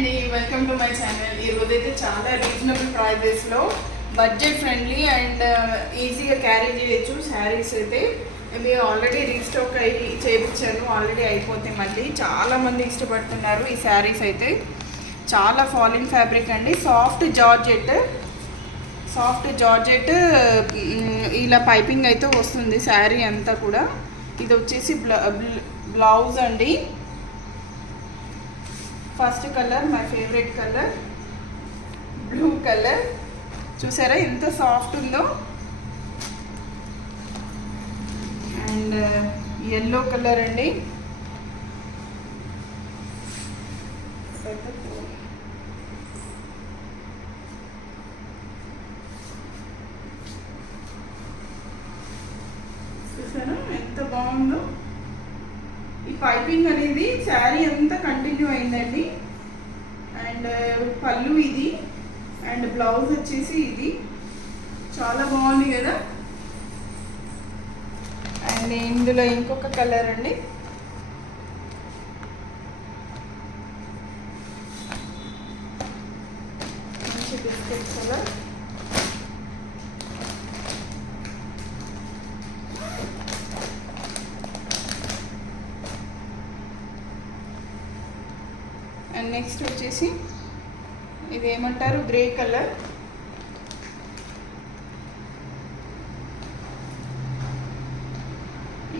అండి, welcome to my channel. ఈరోజు అయితే చాలా రీజనబుల్ ప్రైజెస్లో బడ్జెట్ ఫ్రెండ్లీ అండ్ ఈజీగా క్యారీ చేయొచ్చు శారీస్ అయితే. ఇవి ఆల్రెడీ రీస్టాక్ అయ్యి చేయించాను, ఆల్రెడీ అయిపోతే మళ్ళీ చాలామంది ఇష్టపడుతున్నారు ఈ శారీస్ అయితే. చాలా ఫాలింగ్ ఫ్యాబ్రిక్ అండి, సాఫ్ట్ జార్జెట్ ఇలా పైపింగ్ అయితే వస్తుంది శారీ అంతా కూడా. ఇది వచ్చేసి బ్లౌజ్ అండి. First colour my favourite colour blue colour, చూసారా ఎంత సాఫ్ట్ ఉందో. అండ్ ఎల్లో కలర్ అండి, చూసారా ఎంత బాగుందో. ఈ పైపింగ్ అనేది శారీ అంతా కంటిన్యూ అయిందండి. అండ్ పళ్ళు ఇది, అండ్ బ్లౌజ్ వచ్చేసి ఇది. చాలా బాగుంది కదా. అండ్ ఇందులో ఇంకొక కలర్ అండి, మంచి బిస్కెట్ కలర్. అండ్ నెక్స్ట్ వచ్చేసి ఇది ఏమంటారు, గ్రే కలర్.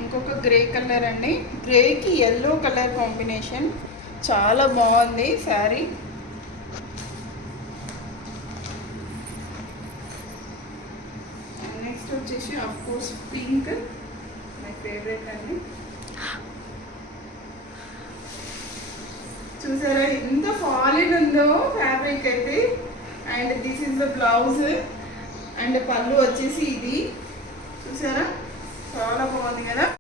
ఇంకొక గ్రే కలర్ అండి, గ్రేకి ఎల్లో కలర్ కాంబినేషన్ చాలా బాగుంది శారీ. నెక్స్ట్ వచ్చేసి of course pink, my favourite అండి. చూసారా ఎంత ఫాలిన్ ఉందో ఫ్యాబ్రిక్ అయితే. And this is the blouse, and పళ్ళు వచ్చేసి ఇది.